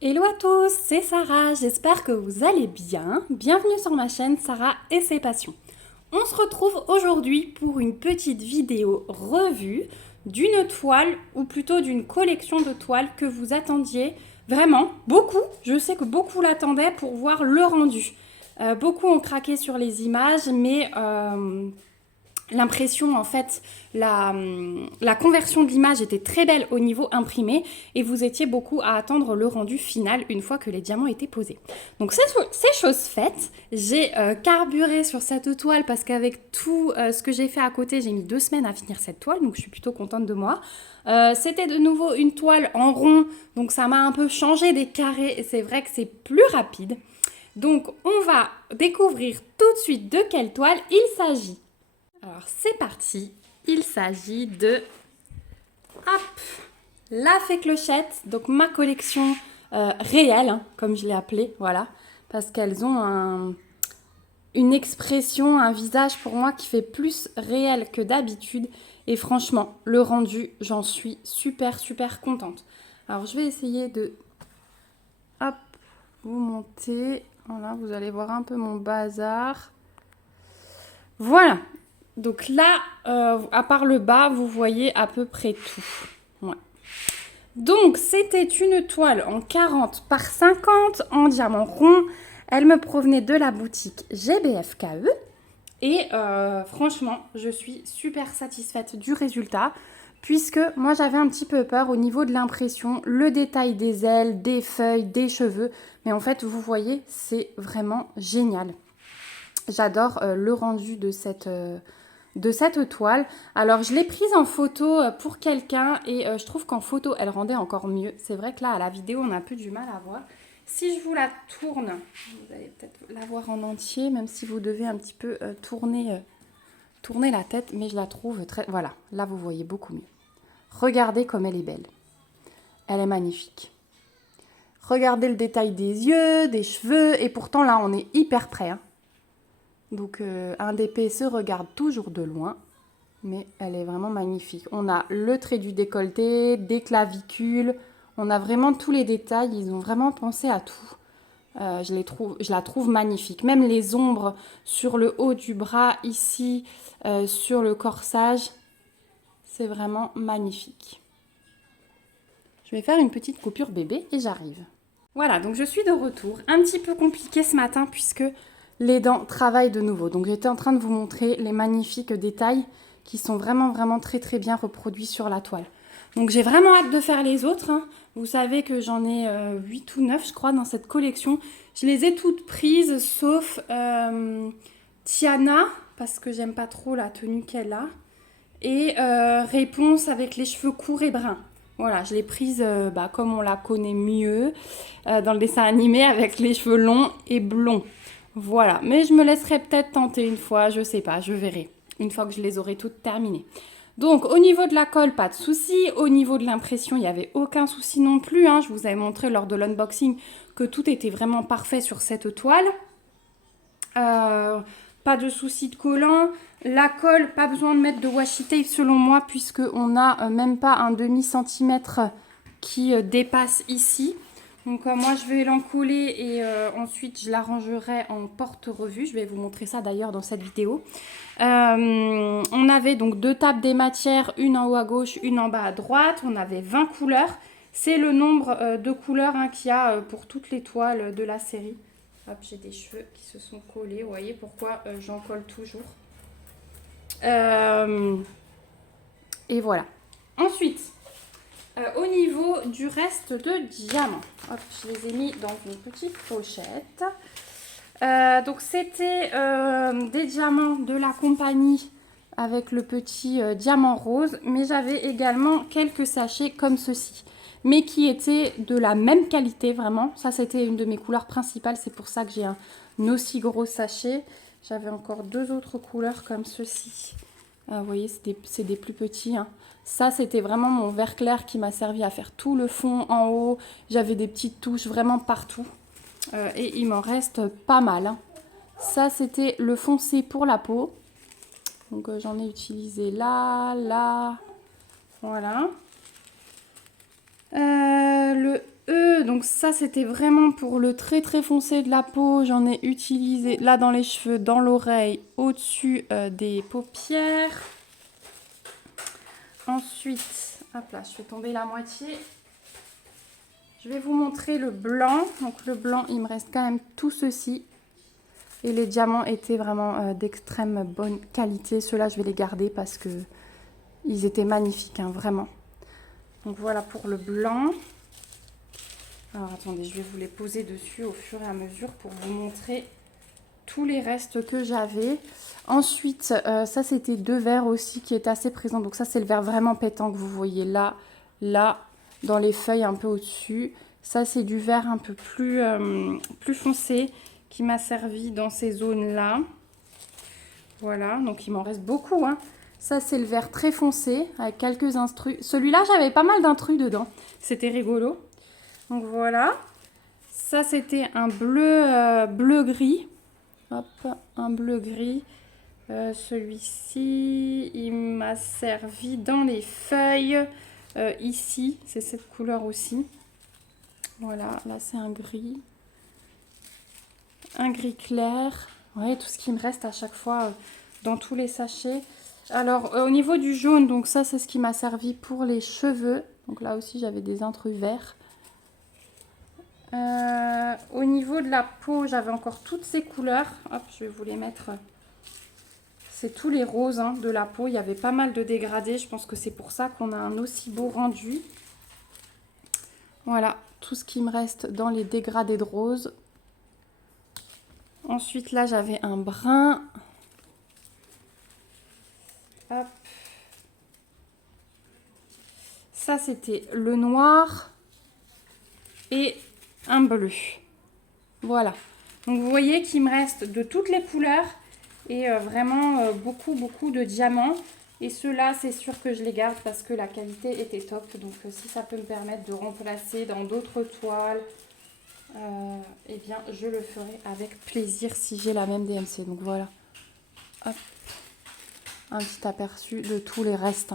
Hello à tous, c'est Sarah, j'espère que vous allez bien. Bienvenue sur ma chaîne Sarah et ses passions. On se retrouve aujourd'hui pour une petite vidéo revue d'une toile ou plutôt d'une collection de toiles que vous attendiez vraiment beaucoup. Je sais que beaucoup l'attendaient pour voir le rendu. Beaucoup ont craqué sur les images, mais l'impression, en fait, la conversion de l'image était très belle au niveau imprimé et vous étiez beaucoup à attendre le rendu final une fois que les diamants étaient posés. Donc c'est chose faite. J'ai carburé sur cette toile parce qu'avec tout ce que j'ai fait à côté, j'ai mis 2 semaines à finir cette toile, donc je suis plutôt contente de moi. C'était de nouveau une toile en rond, donc ça m'a un peu changé des carrés et c'est vrai que c'est plus rapide. Donc on va découvrir tout de suite de quelle toile il s'agit. Alors c'est parti, il s'agit de hop, la fée clochette, donc ma collection réelle, hein, comme je l'ai appelée, voilà, parce qu'elles ont une expression, un visage pour moi qui fait plus réel que d'habitude. Et franchement, le rendu, j'en suis super contente. Alors je vais essayer de hop, vous monter. Voilà, vous allez voir un peu mon bazar. Voilà, donc là, à part le bas, vous voyez à peu près tout. Ouais. Donc, c'était une toile en 40 par 50 en diamant rond. Elle me provenait de la boutique GBFKE. Et franchement, je suis super satisfaite du résultat. Puisque moi, j'avais un petit peu peur au niveau de l'impression, le détail des ailes, des feuilles, des cheveux. Mais en fait, vous voyez, c'est vraiment génial. J'adore le rendu de cette toile. Alors, je l'ai prise en photo pour quelqu'un et je trouve qu'en photo, elle rendait encore mieux. C'est vrai que là, à la vidéo, on a un peu du mal à voir. Si je vous la tourne, vous allez peut-être la voir en entier, même si vous devez un petit peu tourner la tête, mais je la trouve très... Voilà, là, vous voyez beaucoup mieux. Regardez comme elle est belle. Elle est magnifique. Regardez le détail des yeux, des cheveux, et pourtant, là, on est hyper près, hein. Donc un DP se regarde toujours de loin, mais elle est vraiment magnifique. On a le trait du décolleté, des clavicules, on a vraiment tous les détails, ils ont vraiment pensé à tout. Je la trouve magnifique. Même les ombres sur le haut du bras, ici, sur le corsage, c'est vraiment magnifique. Je vais faire une petite coupure bébé et j'arrive. Voilà, donc je suis de retour. Un petit peu compliqué ce matin puisque les dents travaillent de nouveau. Donc j'étais en train de vous montrer les magnifiques détails qui sont vraiment très bien reproduits sur la toile. Donc j'ai vraiment hâte de faire les autres, hein. Vous savez que j'en ai 8 ou 9 je crois dans cette collection. Je les ai toutes prises sauf Tiana parce que j'aime pas trop la tenue qu'elle a. Et Réponse avec les cheveux courts et bruns. Voilà, je l'ai prise comme on la connaît mieux dans le dessin animé avec les cheveux longs et blonds. Voilà, mais je me laisserai peut-être tenter une fois, je sais pas, je verrai. Une fois que je les aurai toutes terminées. Donc au niveau de la colle, pas de souci. Au niveau de l'impression, il n'y avait aucun souci non plus, hein. Je vous avais montré lors de l'unboxing que tout était vraiment parfait sur cette toile. Pas de souci de collant. La colle, pas besoin de mettre de washi tape selon moi puisque on n'a même pas un demi-centimètre qui dépasse ici. Donc moi je vais l'encoller et ensuite je l'arrangerai en porte-revue. Je vais vous montrer ça d'ailleurs dans cette vidéo. On avait donc 2 tables des matières, une en haut à gauche, une en bas à droite. On avait 20 couleurs. C'est le nombre de couleurs qu'il y a pour toutes les toiles de la série. Hop, j'ai des cheveux qui se sont collés. Vous voyez pourquoi j'en colle toujours. Et voilà. Ensuite, au niveau du reste de diamants, hop, je les ai mis dans une petite pochette. Donc c'était des diamants de la compagnie avec le petit diamant rose, mais j'avais également quelques sachets comme ceci, mais qui étaient de la même qualité vraiment. Ça c'était une de mes couleurs principales, c'est pour ça que j'ai un aussi gros sachet. J'avais encore 2 autres couleurs comme ceci. Vous voyez, c'est des plus petits, hein. Ça, c'était vraiment mon vert clair qui m'a servi à faire tout le fond en haut. J'avais des petites touches vraiment partout. Et il m'en reste pas mal, hein. Ça, c'était le foncé pour la peau. Donc, j'en ai utilisé là, là. Voilà. Le E, donc ça c'était vraiment pour le très très foncé de la peau. J'en ai utilisé là dans les cheveux, dans l'oreille, au-dessus des paupières. Ensuite, hop là, je fais tomber la moitié. Je vais vous montrer le blanc. Donc le blanc, il me reste quand même tout ceci. Et les diamants étaient vraiment d'extrême bonne qualité. Ceux-là, je vais les garder parce que ils étaient magnifiques, hein, vraiment. Donc voilà pour le blanc. Alors attendez, je vais vous les poser dessus au fur et à mesure pour vous montrer tous les restes que j'avais. Ensuite, ça c'était 2 verres aussi qui étaient assez présents. Donc ça c'est le verre vraiment pétant que vous voyez là, là, dans les feuilles un peu au-dessus. Ça c'est du verre un peu plus foncé qui m'a servi dans ces zones-là. Voilà, donc il m'en reste beaucoup, hein. Ça c'est le verre très foncé avec quelques intrus. Celui-là j'avais pas mal d'intrus dedans. C'était rigolo. Donc voilà. Ça c'était un bleu-gris. Hop, un bleu-gris. Celui-ci, il m'a servi dans les feuilles. Ici, c'est cette couleur aussi. Voilà, là c'est un gris. Un gris clair. Ouais, tout ce qui me reste à chaque fois dans tous les sachets. Alors, au niveau du jaune, donc ça c'est ce qui m'a servi pour les cheveux. Donc là aussi, j'avais des intrus verts. Au niveau de la peau, j'avais encore toutes ces couleurs. Hop, je vais vous les mettre. C'est tous les roses, hein, de la peau. Il y avait pas mal de dégradés. Je pense que c'est pour ça qu'on a un aussi beau rendu. Voilà, tout ce qui me reste dans les dégradés de rose. Ensuite, là, j'avais un brun. Hop. Ça, c'était le noir et un bleu. Voilà. Donc, vous voyez qu'il me reste de toutes les couleurs et vraiment beaucoup de diamants. Et ceux-là, c'est sûr que je les garde parce que la qualité était top. Donc, si ça peut me permettre de remplacer dans d'autres toiles, eh bien, je le ferai avec plaisir si j'ai la même DMC. Donc, voilà. Hop. Un petit aperçu de tous les restes.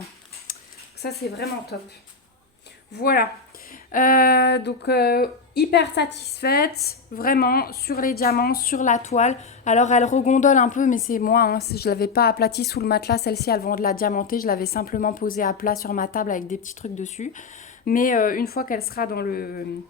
Ça, c'est vraiment top. Voilà. Donc, hyper satisfaite, vraiment, sur les diamants, sur la toile. Alors, elle regondole un peu, mais c'est moi. Hein, je ne l'avais pas aplatie sous le matelas. Celle-ci, elle vend de la diamantée. Je l'avais simplement posée à plat sur ma table avec des petits trucs dessus. Mais une fois qu'elle sera dans le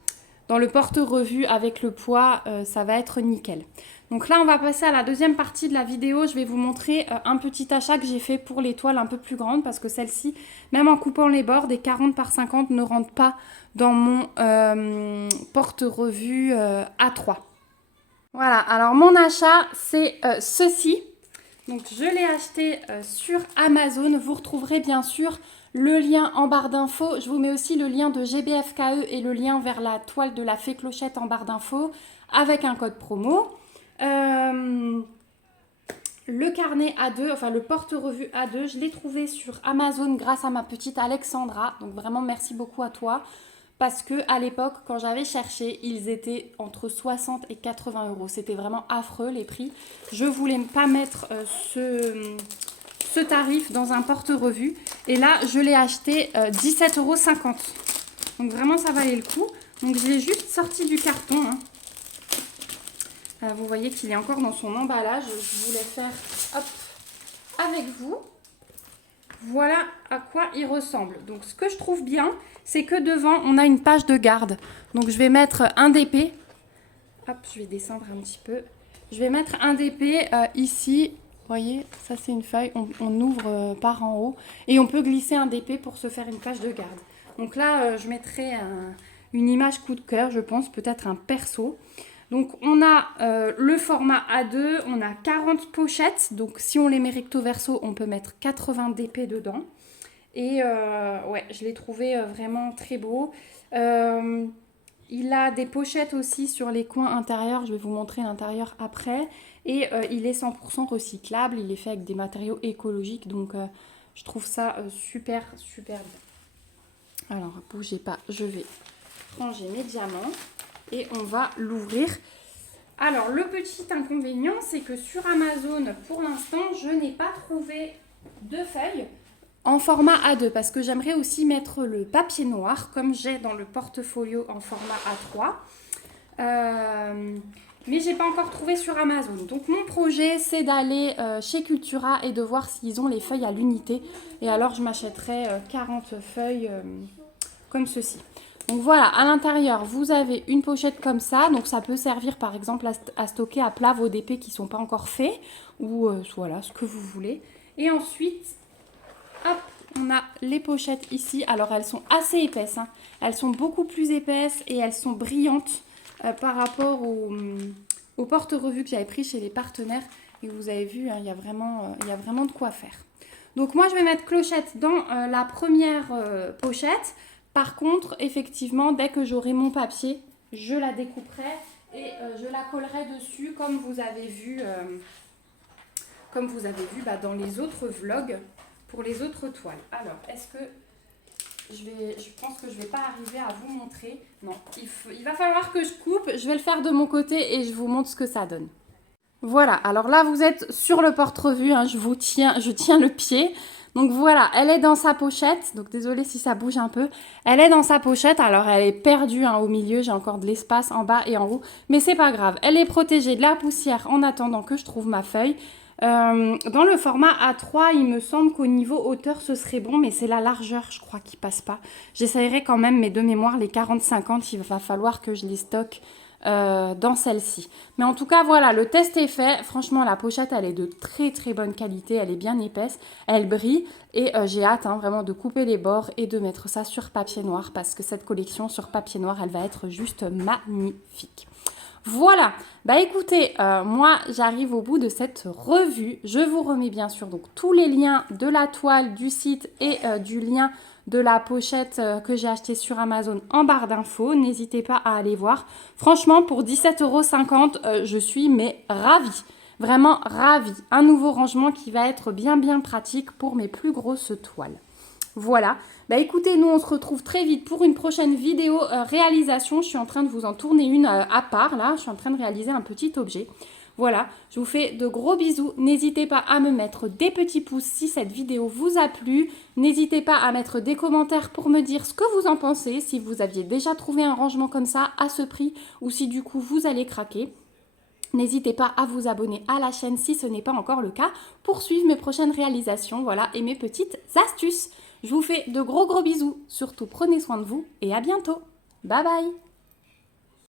porte-revue avec le poids, ça va être nickel. Donc là, on va passer à la deuxième partie de la vidéo. Je vais vous montrer un petit achat que j'ai fait pour les toiles un peu plus grandes parce que celle-ci, même en coupant les bords, des 40 par 50 ne rentrent pas dans mon porte-revue A3. Voilà, alors mon achat, c'est ceci. Donc je l'ai acheté sur Amazon. Vous retrouverez bien sûr le lien en barre d'infos. Je vous mets aussi le lien de GBFKE et le lien vers la toile de la fée Clochette en barre d'infos avec un code promo. Le carnet A2, enfin le porte-revue A2, je l'ai trouvé sur Amazon grâce à ma petite Alexandra. Donc vraiment merci beaucoup à toi. Parce que à l'époque, quand j'avais cherché, ils étaient entre 60 et 80 euros. C'était vraiment affreux les prix. Je voulais pas mettre ce tarif dans un porte-revue. Et là, je l'ai acheté 17,50 euros. Donc vraiment, ça valait le coup. Donc je l'ai juste sorti du carton. Hein. Vous voyez qu'il est encore dans son emballage. Je voulais faire hop, avec vous. Voilà à quoi il ressemble. Donc ce que je trouve bien, c'est que devant, on a une page de garde. Donc je vais mettre un DP. Hop, je vais descendre un petit peu. Je vais mettre un DP ici. Vous voyez, ça c'est une feuille. On ouvre par en haut. Et on peut glisser un DP pour se faire une page de garde. Donc là, je mettrai une image coup de cœur, je pense. Peut-être un perso. Donc on a le format A2, on a 40 pochettes, donc si on les met recto verso, on peut mettre 80 DP dedans. Et ouais, je l'ai trouvé vraiment très beau. Il a des pochettes aussi sur les coins intérieurs, je vais vous montrer l'intérieur après. Et il est 100% recyclable, il est fait avec des matériaux écologiques, donc je trouve ça super bien. Alors bougez pas, je vais ranger mes diamants. Et on va l'ouvrir. Alors, le petit inconvénient, c'est que sur Amazon, pour l'instant, je n'ai pas trouvé de feuilles. en format A2 parce que j'aimerais aussi mettre le papier noir comme j'ai dans le portfolio en format A3. Mais j'ai pas encore trouvé sur Amazon. Donc mon projet c'est d'aller chez Cultura et de voir s'ils ont les feuilles à l'unité. Et alors je m'achèterai 40 feuilles comme ceci. Donc voilà, à l'intérieur vous avez une pochette comme ça. Donc ça peut servir par exemple à stocker à plat vos DP qui ne sont pas encore faits. Ou voilà, ce que vous voulez. Et ensuite, hop, on a les pochettes ici. Alors elles sont assez épaisses. Hein. Elles sont beaucoup plus épaisses et elles sont brillantes. Par rapport au porte-revue que j'avais pris chez les partenaires. Et vous avez vu, hein, il y a vraiment de quoi faire. Donc moi, je vais mettre Clochette dans la première pochette. Par contre, effectivement, dès que j'aurai mon papier, je la découperai et je la collerai dessus comme vous avez vu, dans les autres vlogs pour les autres toiles. Alors, est-ce que... Je pense que je ne vais pas arriver à vous montrer. Non, il va falloir que je coupe. Je vais le faire de mon côté et je vous montre ce que ça donne. Voilà, alors là vous êtes sur le porte-revue, hein, je tiens le pied. Donc voilà, elle est dans sa pochette. Donc désolée si ça bouge un peu. Elle est dans sa pochette, alors elle est perdue hein, au milieu. J'ai encore de l'espace en bas et en haut. Mais c'est pas grave, elle est protégée de la poussière en attendant que je trouve ma feuille. Dans le format A3, il me semble qu'au niveau hauteur, ce serait bon, mais c'est la largeur, je crois, qui passe pas. J'essayerai quand même, mais de mémoire, les 40-50, il va falloir que je les stocke dans celle-ci. Mais en tout cas, voilà, le test est fait. Franchement, la pochette, elle est de très très bonne qualité. Elle est bien épaisse, elle brille. Et j'ai hâte hein, vraiment de couper les bords et de mettre ça sur papier noir parce que cette collection sur papier noir, elle va être juste magnifique. Voilà, bah écoutez, moi j'arrive au bout de cette revue. Je vous remets bien sûr donc tous les liens de la toile, du site et du lien de la pochette que j'ai acheté sur Amazon en barre d'infos. N'hésitez pas à aller voir. Franchement, pour 17,50 €, je suis mais ravie. Vraiment ravie. Un nouveau rangement qui va être bien pratique pour mes plus grosses toiles. Voilà, bah écoutez, nous on se retrouve très vite pour une prochaine vidéo réalisation. Je suis en train de vous en tourner une à part là, je suis en train de réaliser un petit objet. Voilà, je vous fais de gros bisous. N'hésitez pas à me mettre des petits pouces si cette vidéo vous a plu. N'hésitez pas à mettre des commentaires pour me dire ce que vous en pensez, si vous aviez déjà trouvé un rangement comme ça à ce prix ou si du coup vous allez craquer. N'hésitez pas à vous abonner à la chaîne si ce n'est pas encore le cas pour suivre mes prochaines réalisations, voilà, et mes petites astuces. Je vous fais de gros bisous, surtout prenez soin de vous et à bientôt. Bye bye.